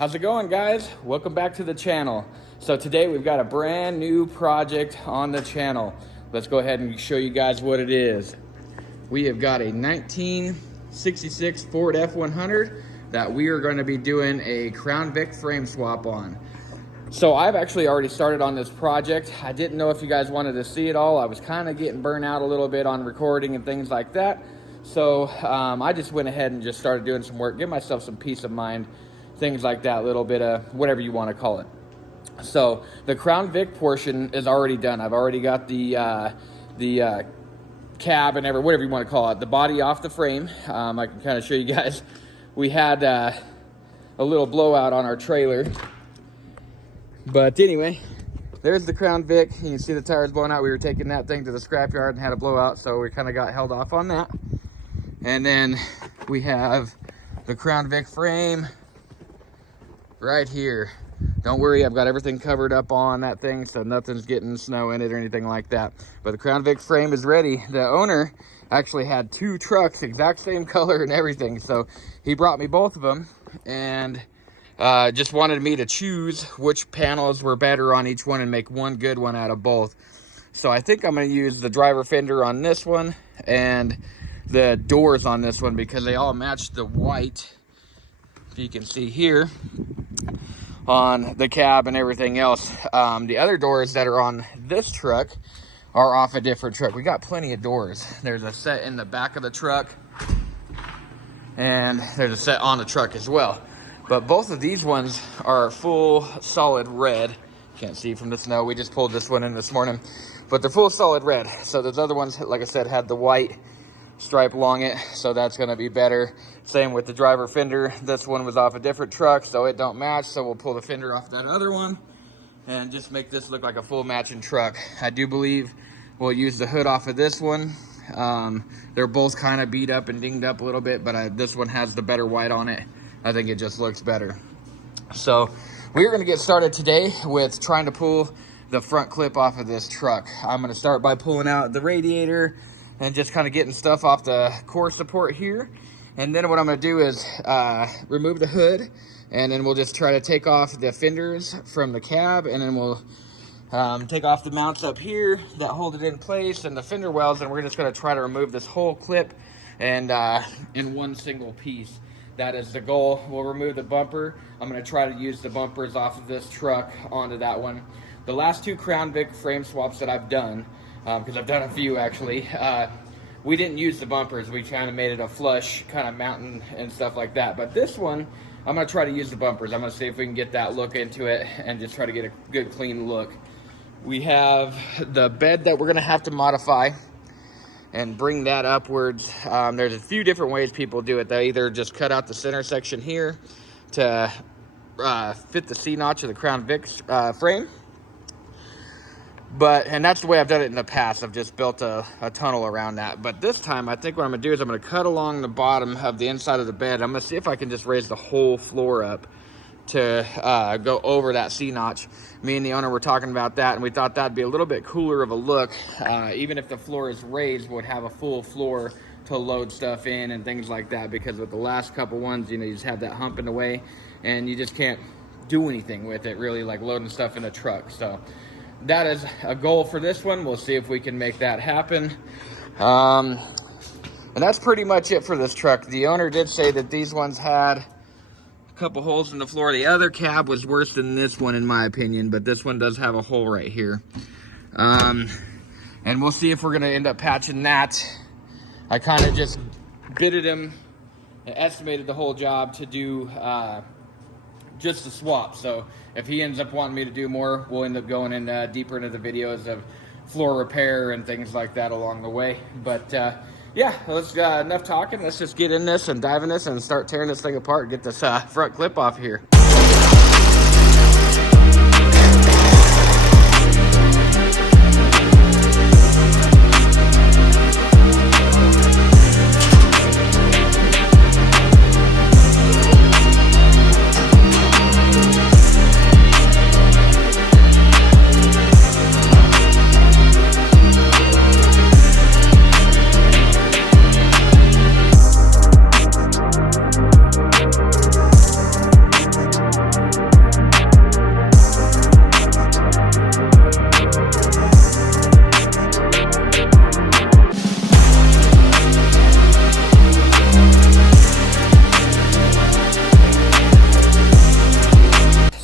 How's it going, guys? Welcome back to the channel. So today we've got a brand new project on the channel. Let's go ahead and show you guys what it is. We have got a 1966 Ford F100 that we are going to be doing a Crown Vic frame swap on. So I've actually already started on this project. I didn't know if you guys wanted to see it all. I was kind of getting burnt out a little bit on recording and things like that. So I just went ahead and just started doing some work, give myself some peace of mind, things like that, a little bit of whatever you want to call it. So the Crown Vic portion is already done. I've already got the cab and whatever you want to call it, the body off the frame. I can kind of show you guys. We had a little blowout on our trailer. But anyway, there's the Crown Vic. You can see the tires blowing out. We were taking that thing to the scrapyard and had a blowout, so we kind of got held off on that. And then we have the Crown Vic frame right here. Don't worry, I've got everything covered up on that thing, so nothing's getting snow in it or anything like that. But the Crown Vic frame is ready. The owner actually had two trucks, exact same color and everything, so he brought me both of them and just wanted me to choose which panels were better on each one and make one good one out of both. So I think I'm going to use the driver fender on this one and the doors on this one because they all match the white, if you can see here, on the cab and everything else. The other doors that are on this truck are off a different truck. We got plenty of doors. There's a set in the back of the truck and there's a set on the truck as well. But both of these ones are full solid red. Can't see from the snow. We just pulled this one in this morning. But they're full solid red. So those other ones, like I said, had the white stripe along it. So that's going to be better. Same with the driver fender. This one was off a different truck, so it don't match. So we'll pull the fender off that other one and just make this look like a full matching truck. I do believe we'll use the hood off of this one. They're both kind of beat up and dinged up a little bit, but this one has the better white on it. I think it just looks better. So we're going to get started today with trying to pull the front clip off of this truck. I'm going to start by pulling out the radiator and just kind of getting stuff off the core support here. And then what I'm going to do is remove the hood, and then we'll just try to take off the fenders from the cab, and then we'll take off the mounts up here that hold it in place and the fender wells, and we're just going to try to remove this whole clip and in one single piece. That is the goal. We'll remove the bumper. I'm going to try to use the bumpers off of this truck onto that one. The last two Crown Vic frame swaps that I've done, because I've done a few actually, we didn't use the bumpers. We kind of made it a flush kind of mountain and stuff like that. But this one, I'm going to try to use the bumpers. I'm going to see if we can get that look into it and just try to get a good clean look. We have the bed that we're going to have to modify and bring that upwards. There's a few different ways people do it. They either just cut out the center section here to fit the C-notch of the Crown Vic frame. And that's the way I've done it in the past. I've just built a tunnel around that. But this time, I think what I'm gonna do is I'm gonna cut along the bottom of the inside of the bed. I'm gonna see if I can just raise the whole floor up to go over that C-notch. Me and the owner were talking about that, and we thought that'd be a little bit cooler of a look. Even if the floor is raised, we'd have a full floor to load stuff in and things like that, because with the last couple ones, you know, you just have that hump in the way and you just can't do anything with it really, like loading stuff in a truck. So that is a goal for this one. We'll see if we can make that happen. And that's pretty much it for this truck. The owner did say that these ones had couple holes in the floor. The other cab was worse than this one in my opinion, but this one does have a hole right here. And we'll see if we're gonna end up patching that. I kind of just bidded him and estimated the whole job to do just the swap. So if he ends up wanting me to do more, we'll end up going in deeper into the videos of floor repair and things like that along the way. But yeah, let's enough talking. Let's just get in this and dive in this and start tearing this thing apart and get this front clip off here.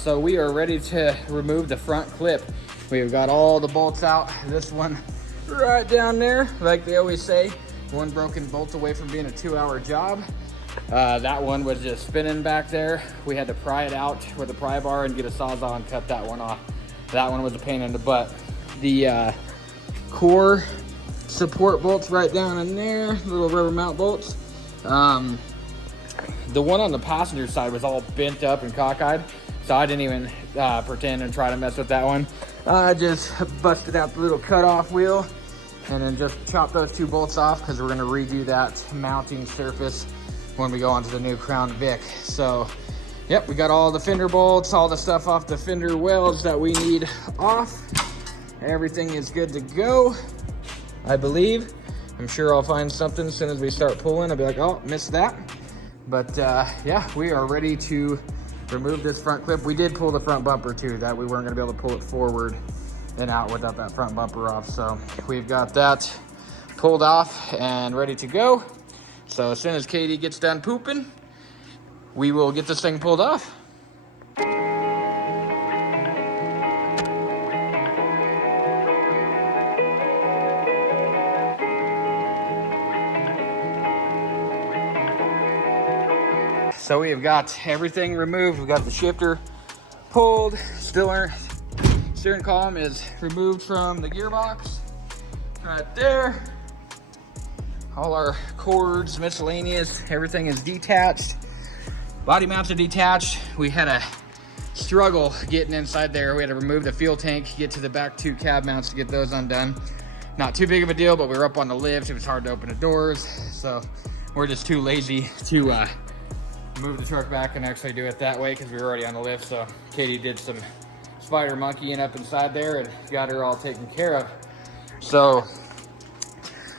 so we are ready to remove the front clip. We've got all the bolts out. This one right down there, like they always say, one broken bolt away from being a 2-hour job. That one was just spinning back there. We had to pry it out with a pry bar and get a Sawzall and cut that one off. That one was a pain in the butt. The core support bolts right down in there, little rubber mount bolts. The one on the passenger side was all bent up and cockeyed, so I didn't even pretend and try to mess with that one. I just busted out the little cutoff wheel and then just chopped those 2 bolts off because we're going to redo that mounting surface when we go onto the new Crown Vic. So, yep, we got all the fender bolts, all the stuff off the fender welds that we need off. Everything is good to go, I believe. I'm sure I'll find something as soon as we start pulling. I'll be like, oh, missed that. But yeah, we are ready to remove this front clip. We did pull the front bumper too, that we weren't gonna be able to pull it forward and out without that front bumper off. So we've got that pulled off and ready to go. So as soon as Katie gets done pooping, we will get this thing pulled off. So we have got everything removed. We've got the shifter pulled, steering column is removed from the gearbox right there. All our cords, miscellaneous, everything is detached. Body mounts are detached. We had a struggle getting inside there. We had to remove the fuel tank, get to the back 2 cab mounts to get those undone. Not too big of a deal, but we were up on the lift. It was hard to open the doors. So we're just too lazy to move the truck back and actually do it that way because we were already on the lift. So Katie did some spider monkeying up inside there and got her all taken care of. So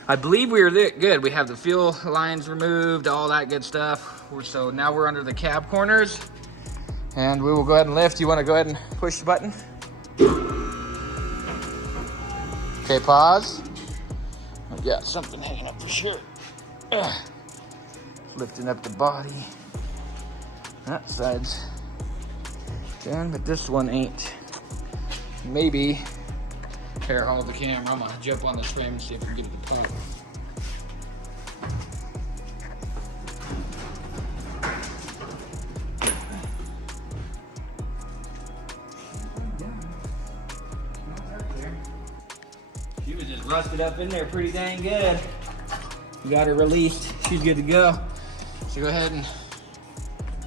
I believe we were good. We have the fuel lines removed, all that good stuff. So now we're under the cab corners and we will go ahead and lift. You want to go ahead and push the button? Okay, pause. I've got something hanging up for sure. Lifting up the body. That side's done, but this one ain't. Maybe. Here, hold the camera. I'm gonna jump on this frame and see if we can get to the top. She was just rusted up in there pretty dang good. We got her released. She's good to go. So go ahead and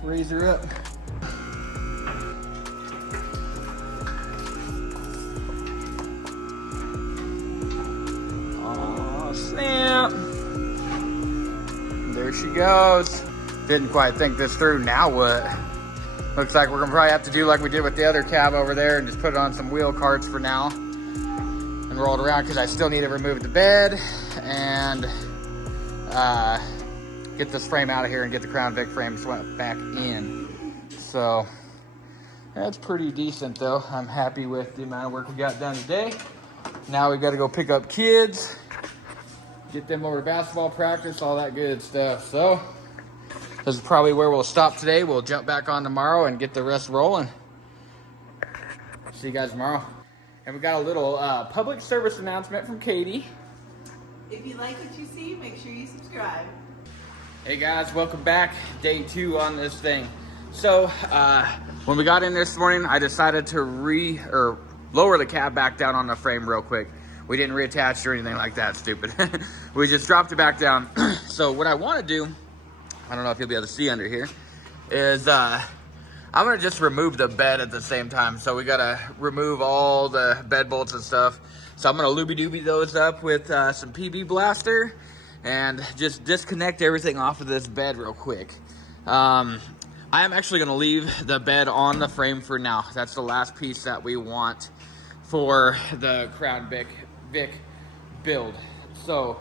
raise her up. Oh, snap. There she goes. Didn't quite think this through. Now what? Looks like we're gonna probably have to do like we did with the other cab over there and just put it on some wheel carts for now and roll it around because I still need to remove the bed and get this frame out of here and get the Crown Vic frame swept back in. So that's pretty decent though. I'm happy with the amount of work we got done today. Now we got to go pick up kids, get them over to basketball practice, all that good stuff. So this is probably where we'll stop today. We'll jump back on tomorrow and get the rest rolling. See you guys tomorrow. And we got a little public service announcement from Katie. If you like what you see, make sure you subscribe. Hey guys, welcome back. Day 2 on this thing. So when we got in this morning, I decided to lower the cab back down on the frame real quick. We didn't reattach or anything like that, stupid. We just dropped it back down. So what I want to do, I don't know if you'll be able to see under here, is I'm gonna just remove the bed at the same time. So we gotta remove all the bed bolts and stuff. So I'm gonna looby-dooby those up with some PB Blaster and just disconnect everything off of this bed real quick. I am actually gonna leave the bed on the frame for now. That's the last piece that we want for the Crown Vic build. So,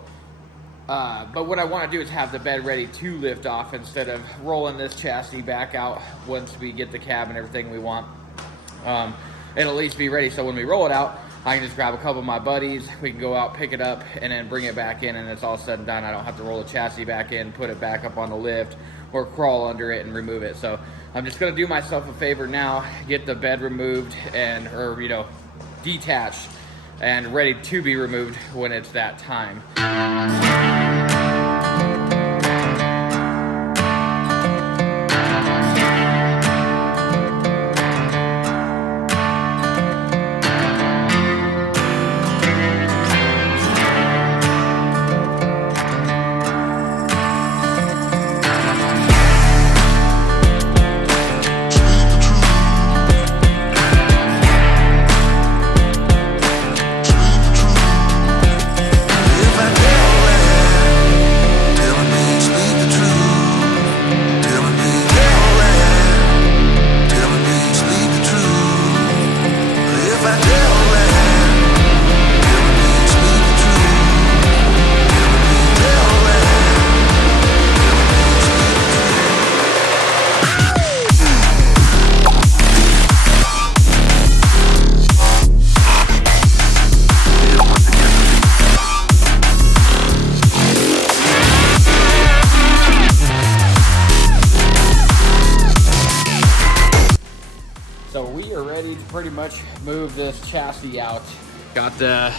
but what I wanna do is have the bed ready to lift off instead of rolling this chassis back out once we get the cab and everything we want. And at least be ready so when we roll it out, I can just grab a couple of my buddies, we can go out, pick it up, and then bring it back in, and it's all said and done. I don't have to roll the chassis back in, put it back up on the lift, or crawl under it and remove it. So I'm just gonna do myself a favor now, get the bed removed or detached and ready to be removed when it's that time. So we are ready to pretty much move this chassis out. Got the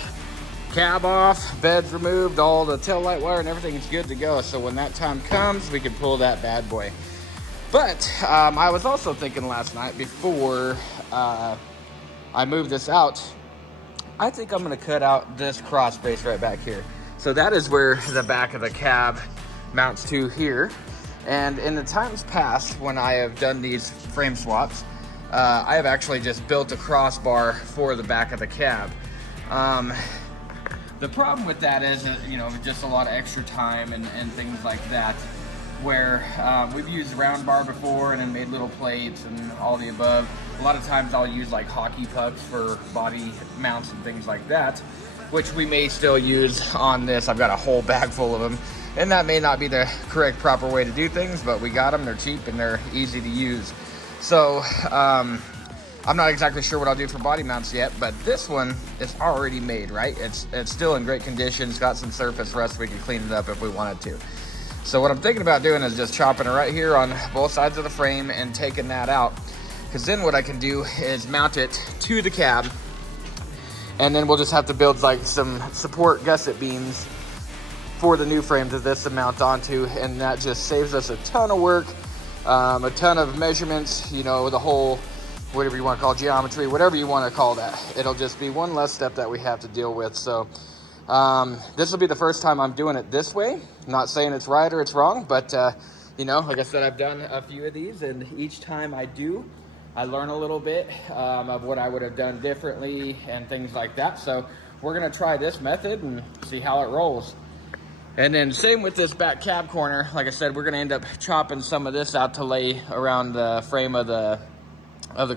cab off, beds removed, all the tail light wire and everything is good to go. So when that time comes, we can pull that bad boy. But I was also thinking last night before I move this out, I think I'm gonna cut out this cross brace right back here. So that is where the back of the cab mounts to here. And in the times past, when I have done these frame swaps, I have actually just built a crossbar for the back of the cab. The problem with that is, just a lot of extra time and things like that, where we've used round bar before and then made little plates and all the above. A lot of times I'll use like hockey pucks for body mounts and things like that, which we may still use on this. I've got a whole bag full of them, and that may not be the correct proper way to do things, but we got them, they're cheap and they're easy to use. So I'm not exactly sure what I'll do for body mounts yet, but this one is already made, right? It's still in great condition. It's got some surface rust. We can clean it up if we wanted to. So what I'm thinking about doing is just chopping it right here on both sides of the frame and taking that out, because then what I can do is mount it to the cab, and then we'll just have to build like some support gusset beams for the new frame to this to mount onto, and that just saves us a ton of work. A ton of measurements, the whole, whatever you want to call geometry, whatever you want to call that. It'll just be one less step that we have to deal with. So this will be the first time I'm doing it this way. I'm not saying it's right or it's wrong, but like I said, I've done a few of these, and each time I do, I learn a little bit of what I would have done differently and things like that. So we're gonna try this method and see how it rolls. And then same with this back cab corner. Like I said, we're gonna end up chopping some of this out to lay around the frame of the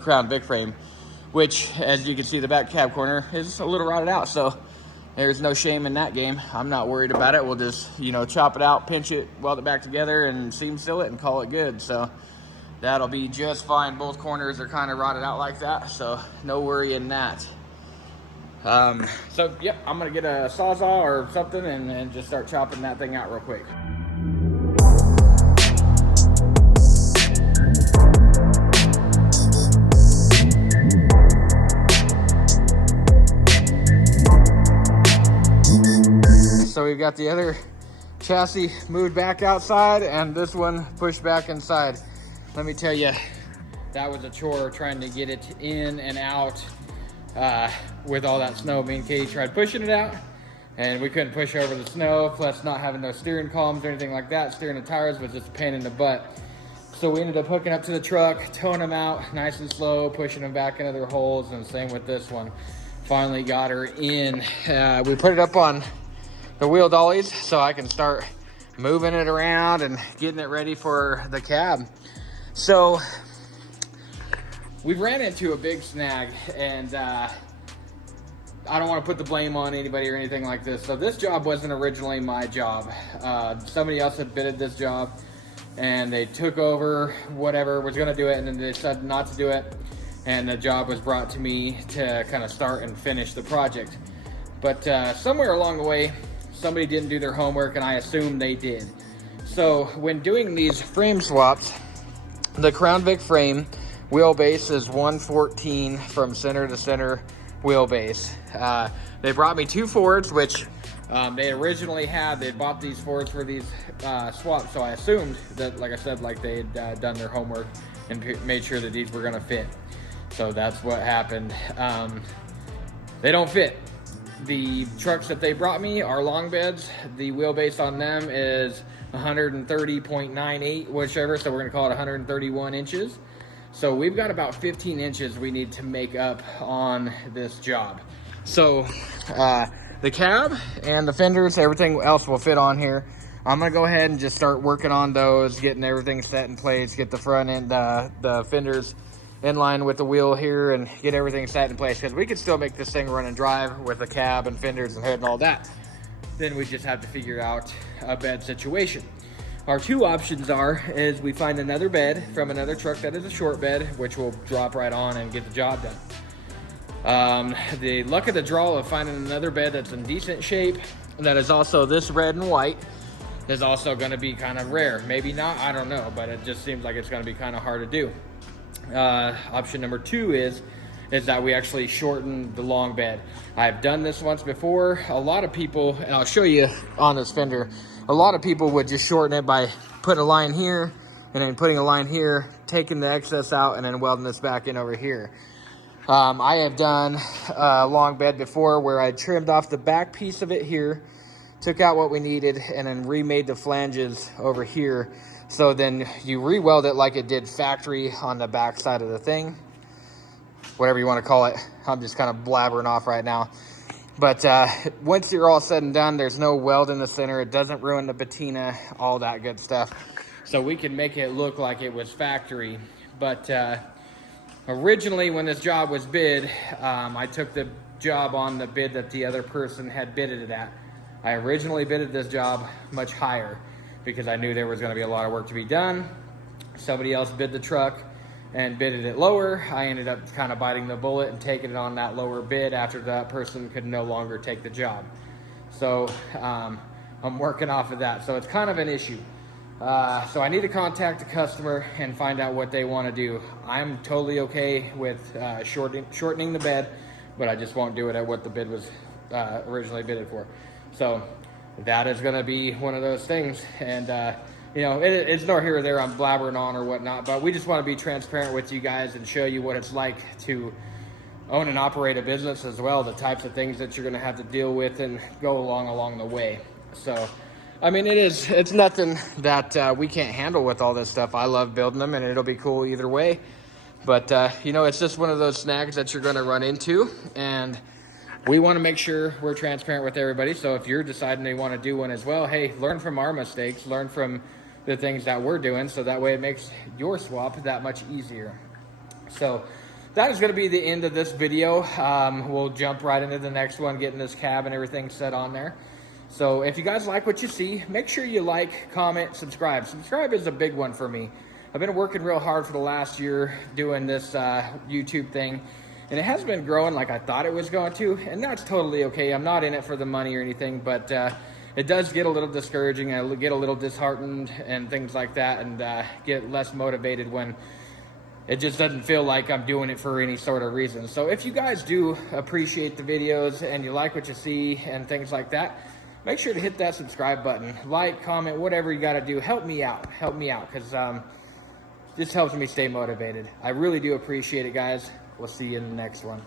Crown Vic frame, which, as you can see, the back cab corner is a little rotted out. So there's no shame in that game. I'm not worried about it. We'll just, chop it out, pinch it, weld it back together, and seam seal it and call it good. So that'll be just fine. Both corners are kind of rotted out like that, so no worry in that. So yep, I'm gonna get a Sawzall or something and just start chopping that thing out real quick. So we've got the other chassis moved back outside and this one pushed back inside. Let me tell you, that was a chore trying to get it in and out with all that snow. Me and Katie tried pushing it out and we couldn't push over the snow, plus not having no steering columns or anything like that. Steering the tires was just a pain in the butt. So we ended up hooking up to the truck, towing them out nice and slow, pushing them back into their holes, and same with this one. Finally got her in. We put it up on the wheel dollies so I can start moving it around and getting it ready for the cab. So we've ran into a big snag, and I don't want to put the blame on anybody or anything like this. So this job wasn't originally my job. Somebody else had bidded this job and they took over whatever was going to do it, and then they decided not to do it, and the job was brought to me to kind of start and finish the project. But somewhere along the way, somebody didn't do their homework, and I assume they did. So when doing these frame swaps, The Crown Vic frame wheelbase is 114 from center to center wheelbase. They brought me 2 Fords, which they originally had. They bought these Fords for these swaps, so I assumed that, like I said, like they'd done their homework and made sure that these were gonna fit. So that's what happened. They don't fit. The trucks that they brought me are long beds. The wheelbase on them is 130.98, whichever, so we're gonna call it 131 inches. So we've got about 15 inches we need to make up on this job. So the cab and the fenders, everything else will fit on here. I'm gonna go ahead and just start working on those, getting everything set in place, get the front end, the fenders in line with the wheel here, and get everything set in place, because we could still make this thing run and drive with the cab and fenders and hood and all that. Then we just have to figure out a bed situation. Our 2 options is we find another bed from another truck that is a short bed, which will drop right on and get the job done. The luck of the draw of finding another bed that's in decent shape, that is also this red and white, is also gonna be kind of rare. Maybe not, I don't know, but it just seems like it's gonna be kind of hard to do. Option number 2 is that we actually shorten the long bed. I've done this once before. A lot of people, and I'll show you on this fender, a lot of people would just shorten it by putting a line here and then putting a line here, taking the excess out, and then welding this back in over here. I have done a long bed before where I trimmed off the back piece of it here, took out what we needed, and then remade the flanges over here. So then you re-weld it like it did factory on the back side of the thing, whatever you want to call it. I'm just kind of blabbering off right now. But once you're all said and done, there's no weld in the center. It doesn't ruin the patina, all that good stuff. So we can make it look like it was factory. But originally when this job was bid, I took the job on the bid that the other person had bidded it at. I originally bidded this job much higher because I knew there was gonna be a lot of work to be done. Somebody else bid the truck and bidded it lower. I ended up kind of biting the bullet and taking it on that lower bid after that person could no longer take the job. So I'm working off of that. So it's kind of an issue. So I need to contact the customer and find out what they want to do. I'm totally okay with shortening the bed, but I just won't do it at what the bid was originally bidded for. So that is going to be one of those things. And you know, it's nor here or there, I'm blabbering on or whatnot, but we just want to be transparent with you guys and show you what it's like to own and operate a business as well, the types of things that you're going to have to deal with and go along the way. So I mean, it's nothing that we can't handle with all this stuff. I love building them, and it'll be cool either way. But you know, it's just one of those snags that you're going to run into, and we want to make sure we're transparent with everybody. So if you're deciding they want to do one as well, hey, learn from our mistakes, learn from the things that we're doing, so that way it makes your swap that much easier. So that is going to be the end of this video. We'll jump right into the next one, getting this cab and everything set on there. So if you guys like what you see, make sure you like, comment, subscribe. Subscribe is a big one for me. I've been working real hard for the last year doing this YouTube thing, and it has been growing like I thought it was going to, and that's totally okay. I'm not in it for the money or anything, but it does get a little discouraging. I get a little disheartened and things like that, and get less motivated when it just doesn't feel like I'm doing it for any sort of reason. So if you guys do appreciate the videos and you like what you see and things like that, make sure to hit that subscribe button. Like, comment, whatever you got to do. Help me out, because this helps me stay motivated. I really do appreciate it, guys. We'll see you in the next one.